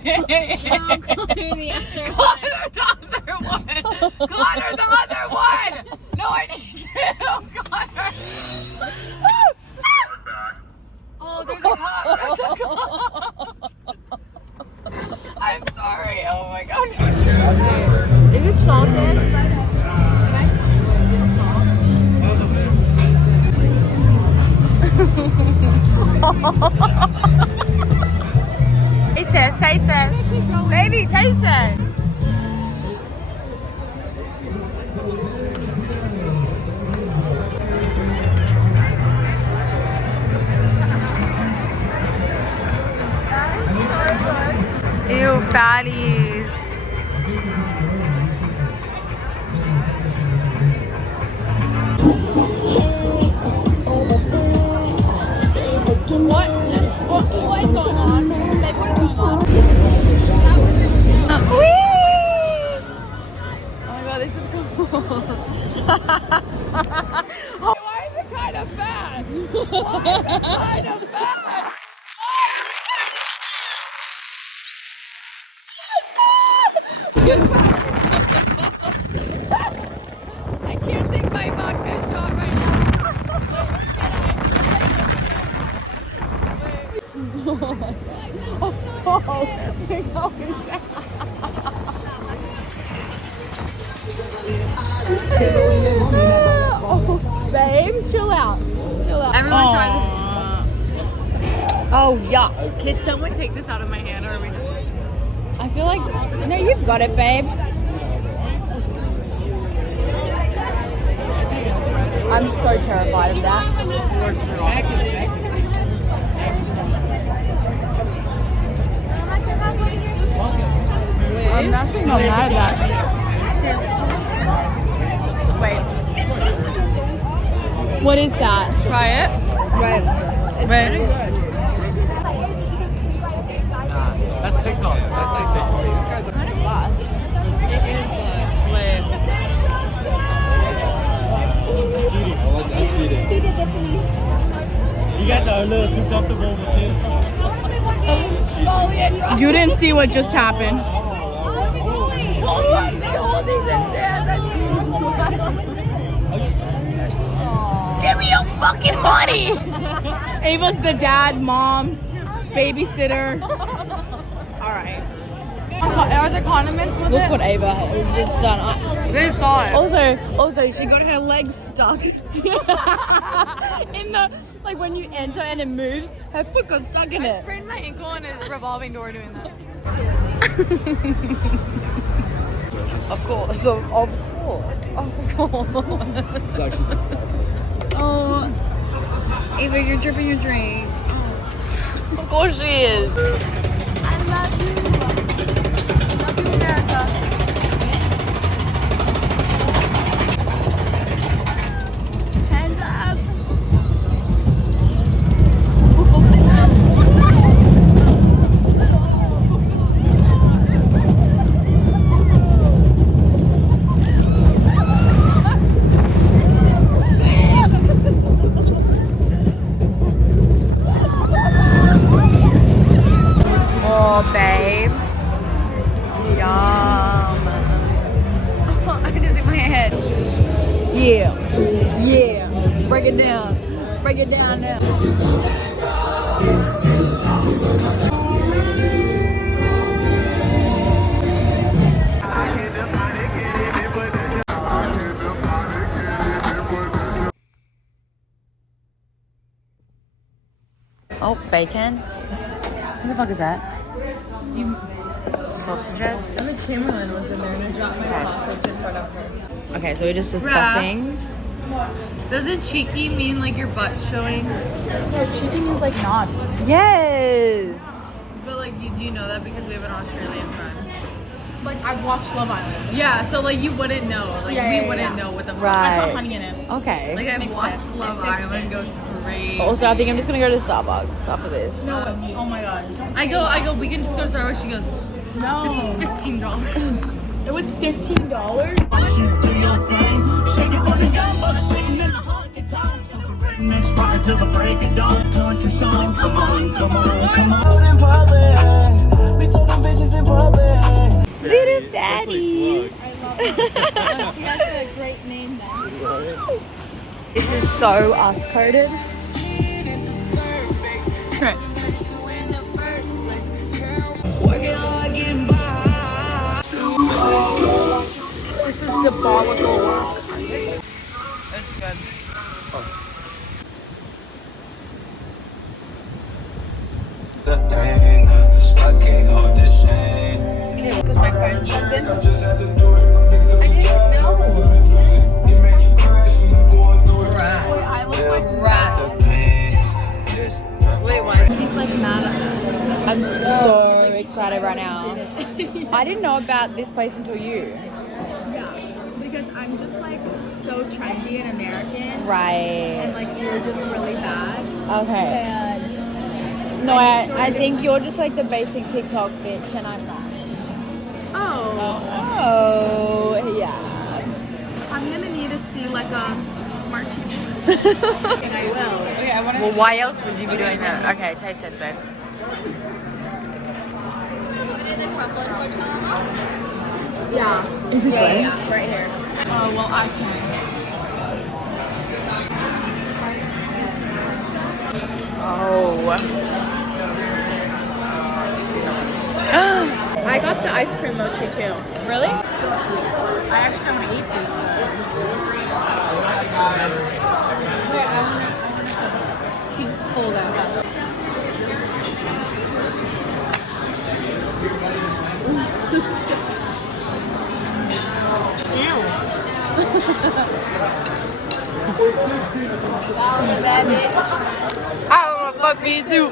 Connor, the other one! No, I need to! Connor! Oh, there's a cop! There's a cop! I'm sorry, oh my god. Is it salted? Taste this. Baby, taste it. Ew, fatties. What is going on? Babe, what is going on? Oh my god, this is cool. Why is it kind of fast? Why is it kind of fast? I can't take my vodka shot right now. Oh, we're going down. Oh, babe, chill out. Chill out. Everyone try this. Oh, yuck. Can someone take this out of my hand, or are we just... I feel like... No, you've got it, babe. I'm so terrified of that. I'm actually not mad at that. Wait. What is that? Try it. Right. Wait. That's TikTok. That's TikTok. It's kind of glass. It is glass. Wait. Cheating. I like that cheating. You guys are a little too comfortable with this. You didn't see what just happened. Give me your fucking money! Ava's the dad, mom, babysitter. Alright. Are there condiments with Look it? what Ava has just done. They saw it. Also, she got her leg stuck in the, like when you enter and it moves, her foot got stuck in I it. sprained my ankle on a revolving door doing that. Of course. It's actually disgusting. Oh, Ava, you're dripping your drink. Of course she is. I love you. Love you, America. Hands up. Oh, babe. Yum. I just hit my head. Yeah. Yeah. Break it down. Break it down now. Oh, bacon. What the fuck is that? Sausages. I think Cameron was in there and I dropped my sausage in front of her. Okay, so we're just discussing. Doesn't cheeky mean like your butt showing? No, cheating is like not. Yes. But like you know that because we have an Australian friend. Like I've watched Love Island. Yeah, so like you wouldn't know. Like we wouldn't know what the fuck. Right. I put honey in it. Okay. Like I've watched Love Island goes crazy. Also, I think I'm just gonna go to Starbucks after this. No, oh my god. I go, we can just go to Starbucks. She goes, No. this was $15. It was $15? Shake it for the young bucks sitting in the honky tonk. Rednecks rockin' till the break of dawn. Country song, come on, come on, come on. In public, We told them bitches in public. Little daddy. He has a great name then. This is so us coded. Working hard, getting by. This is diabolical work. The thing, I can't hold this shame. Okay, because my phone's plugged in. I just had to do it. I'm fixing the cash. It make you crash when you going through it. Wait, I look like The pain, yes. Wait, what? he's like mad at us. I'm so excited right now. I didn't know about this place until you. Yeah, because I'm just like so trendy and American. Right. And like you're just really bad. Okay. And No, I'm sure I that- think you're just like the basic TikTok bitch and I'm not. Oh, Oh, yeah. I'm gonna need to see like a martini. And I will. Okay, I want to. Well, why else would you be doing that? Okay, taste test, babe. Yeah. Is it good? Yeah, right here. Oh well, I can. Oh. I got the ice cream mochi too. Really? I actually don't want to eat this though. Wait, I want to. She just pulled out. Oh, fuck me too.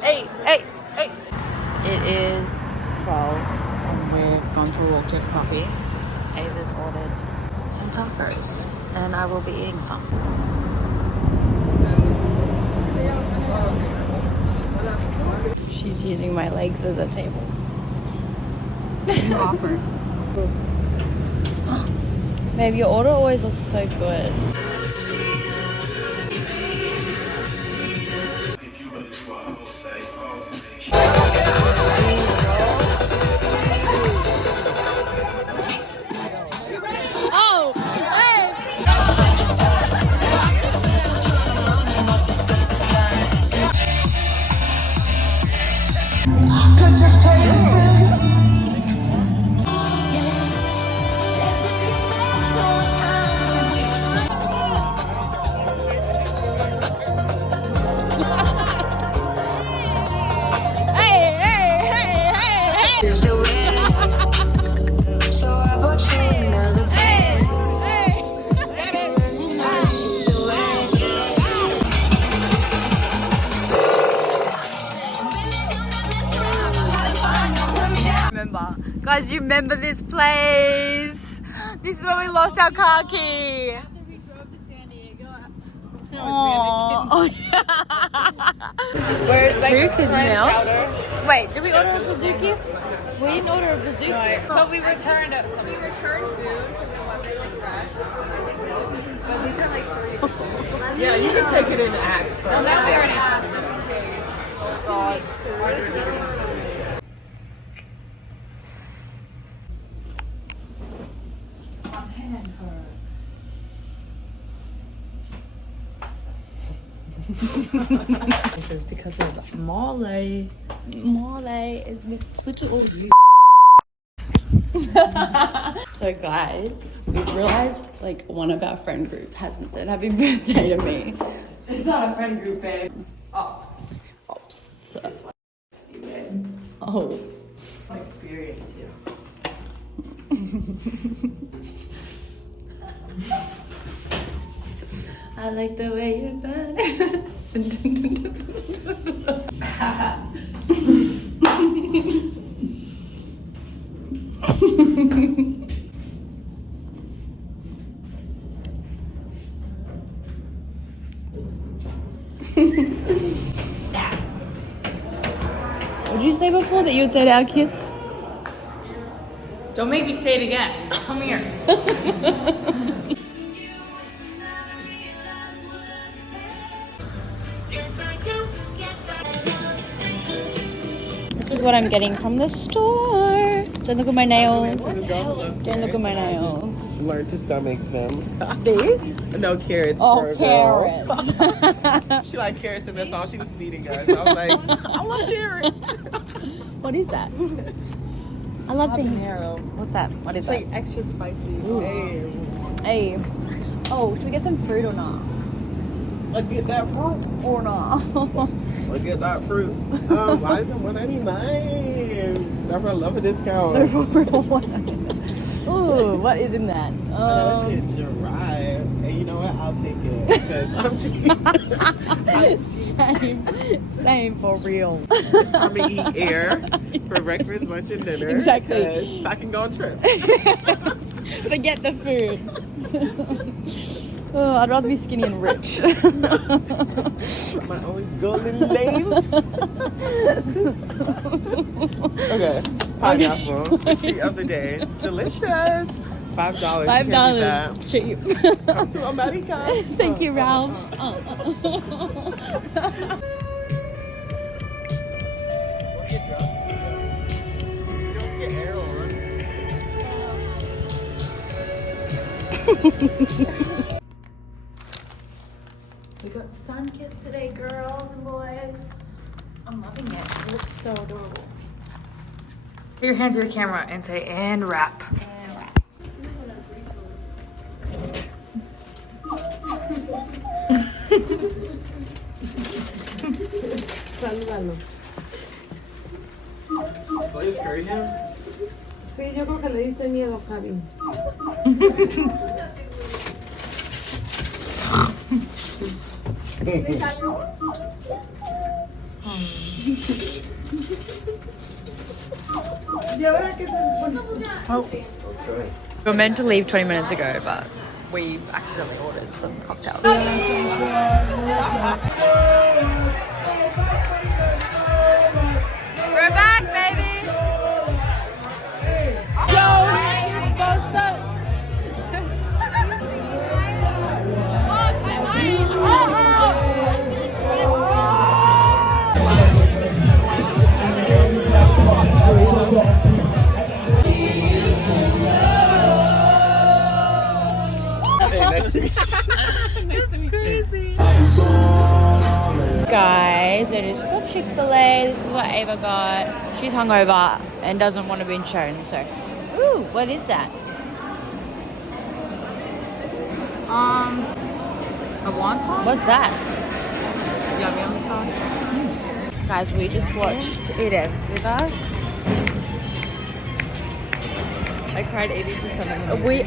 Hey, hey, hey. It is 12 and we've gone to walk to coffee. Ava's ordered some tacos and I will be eating some. She's using my legs as a table. Offer. Babe, your order always looks so good. Oh, hey. Guys, you remember this place? This is where we lost our car key. After we drove to San Diego. Oh, Where's like Where kids clam now? chowder? Wait, did we order a Pazuki? We didn't order a Pazuki. But we returned food because it wasn't like fresh. But these are like 3. Yeah, you can take it in acts. Well, that's we already asked just in case. God. This is because of Molly. Molly, it's literally you. So guys, we've realized like one of our friend group hasn't said happy birthday to me. It's not a friend group, babe. Ops. Ops. Oh. I'll experience you. I like the way you burn. What did you say before that you would say to our kids? Don't make me say it again. Come here. what I'm getting from the store. Don't look at my nails. Don't look at my nails. Learn to stomach them. These? No carrots. Oh, for a girl. carrots. She liked carrots and that's all she was feeding us. I was like, I love carrots. What is that? I love habanero. What's that? What is that? Like extra spicy. Hey, Hey. Oh, should we get some fruit or not? look at that fruit. Or not? Look at that fruit. Why is it $1.99? Never love a discount. Ooh, what is in that? That shit dry. And you know what? I'll take it because I'm cheap. Same for real. It's time to eat air for breakfast, lunch, and dinner. Exactly. So I can go on trips. Forget the food. Oh, I'd rather be skinny and rich. My only goal in life. Okay. Pineapple. The treat of the day. Delicious. $5. $5. Cheap. Come to America. Thank you, Ralph. We got sun-kissed today, girls and boys. I'm loving it. It looks so adorable. Put your hands to your camera and say, and wrap. And wrap. Salúdalo. So you scared him? Sí, yo creo que le diste miedo, Javi. Okay. We were meant to leave 20 minutes ago, but we accidentally ordered some cocktails. We're back, baby! Guys, it is for Chick-fil-A. This is what Ava got. She's hungover and doesn't want to be shown, so. Ooh, what is that? A wonton? What's that? Yum yum sauce. Guys, we just watched It Ends With Us. I cried 80% of the movie.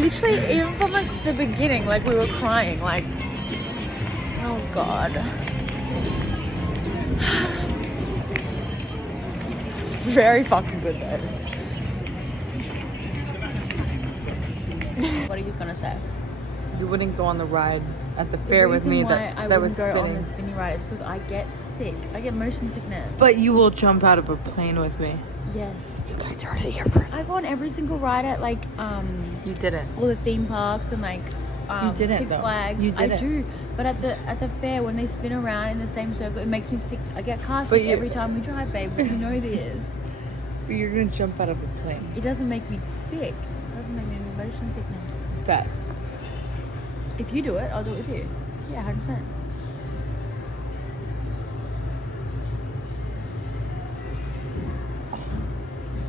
Literally, even from like the beginning, like we were crying, like, oh God. Very fucking good though. What are you gonna say? You wouldn't go on the ride at the fair with me that was spinning. I wouldn't go on the spinny ride is because I get sick. I get motion sickness. But you will jump out of a plane with me. Yes. You guys heard it here first. I go on every single ride at like You didn't. all the theme parks and like You didn't, Six though. Flags. You I didn't. do, but at the fair when they spin around in the same circle, it makes me sick. I get car sick you- every time we drive, babe. But you know this. You're gonna jump out of a plane. It doesn't make me sick. It doesn't make me motion sickness. Bet. If you do it, I'll do it with you. Yeah, 100%.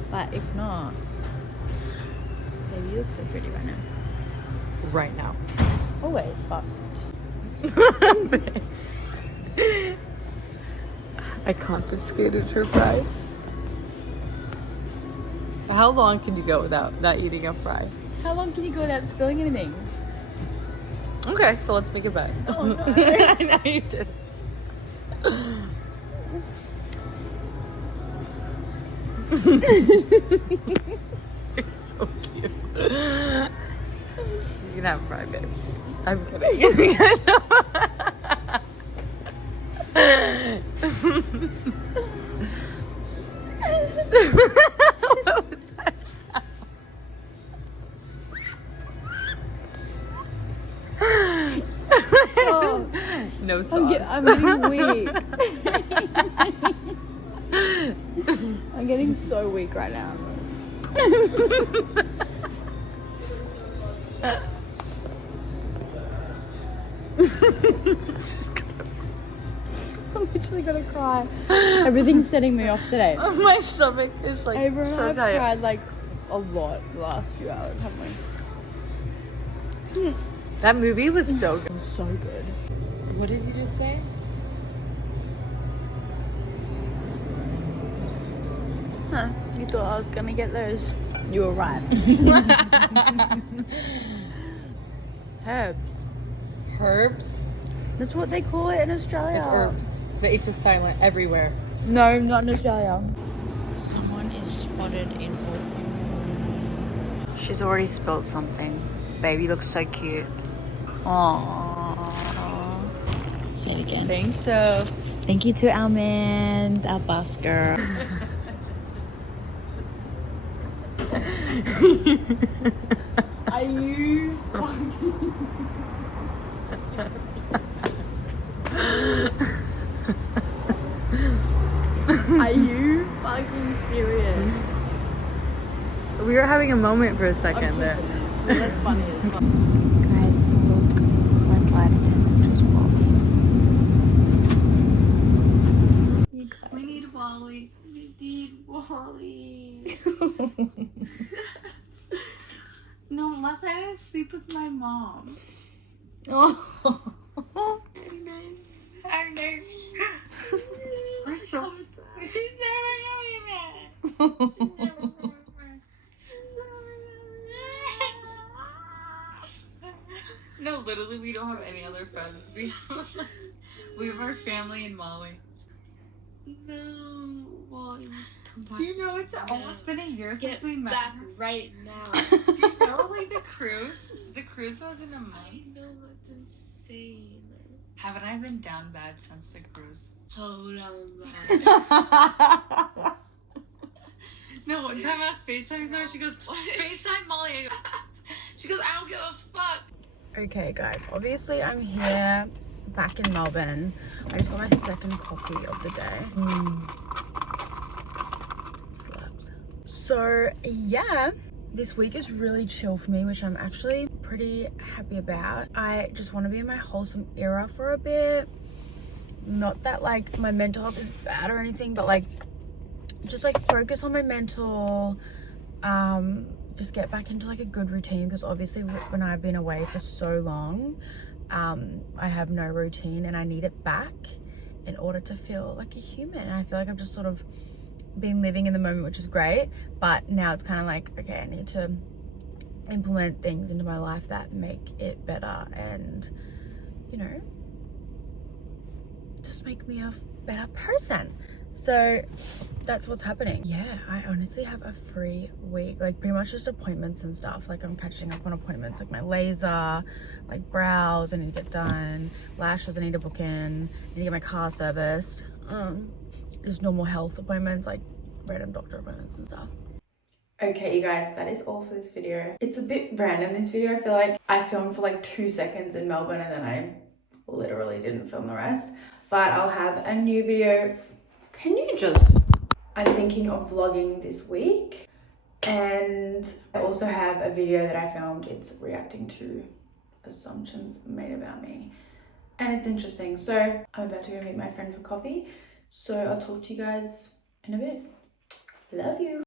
But if not, baby, you look so pretty right now. Right now. Always, but I confiscated her prize. How long can you go without not eating a fry? how long can you go without spilling anything? Okay, so let's make a bet. Oh, no. I know you didn't. You're so cute. You can have a fry, babe. I'm kidding. What was that sound? Oh, No sauce. I'm getting weak. I'm getting so weak right now. I'm literally gonna cry. Everything's setting me off today. My stomach is like Avery and I so have tight. cried like a lot the last few hours, haven't we? That movie was so good. So good. What did you just say? Huh? You thought I was gonna get those? You were right. Herbs. Herbs? That's what they call it in Australia. It's herbs. The H is silent everywhere. No, not in Australia. Someone is spotted in Auckland. She's already spilled something. Baby looks so cute. Aww. Say it again. Thanks, so. Thank you to our mans, our busker. Are you fucking... Are you fucking serious? We were having a moment for a second there. That's funny as fuck. Guys, look. My flight attendant just bought me. We need Wally. We need Wally. No, last night I didn't sleep with my mom. Oh. I know. We're so... She's never going back. No, literally, we don't have any other friends. We have our family in Mali. No, Wally's come back. Do you know it's almost been a year since we met? Back right now. Do you know, like, the cruise? The cruise was in a month. I know, that's insane. Haven't I been down bad since the cruise? So down No, one time I was FaceTiming her, she goes, FaceTime Molly. She goes, I don't give a fuck. Okay, guys, obviously I'm here back in Melbourne. I just got my second coffee of the day. Slaps. So, yeah, this week is really chill for me, which I'm actually pretty happy about. I just want to be in my wholesome era for a bit. Not that, like, my mental health is bad or anything, but, like, just, like, focus on my mental, just get back into, like, a good routine, because obviously when I've been away for so long, I have no routine and I need it back in order to feel like a human. And I feel like I've just sort of been living in the moment, which is great, but now it's kind of like, okay, I need to implement things into my life that make it better and, you know, just make me a better person. So that's what's happening. Yeah, I honestly have a free week, like pretty much just appointments and stuff. Like I'm catching up on appointments, like my laser, like brows I need to get done, lashes I need to book in, I need to get my car serviced, just normal health appointments, like random doctor appointments and stuff. Okay, you guys, that is all for this video. It's a bit random, this video. I feel like I filmed for like 2 seconds in Melbourne and then I literally didn't film the rest. But I'll have a new video. Can you just... I'm thinking of vlogging this week. And I also have a video that I filmed. It's reacting to assumptions made about me. And it's interesting. So I'm about to go meet my friend for coffee. So I'll talk to you guys in a bit. Love you.